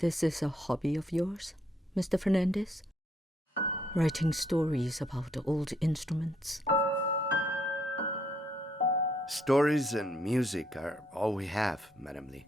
This is a hobby of yours, Mr. Fernandez? Writing stories about old instruments? Stories and music are all we have, Madame Lee.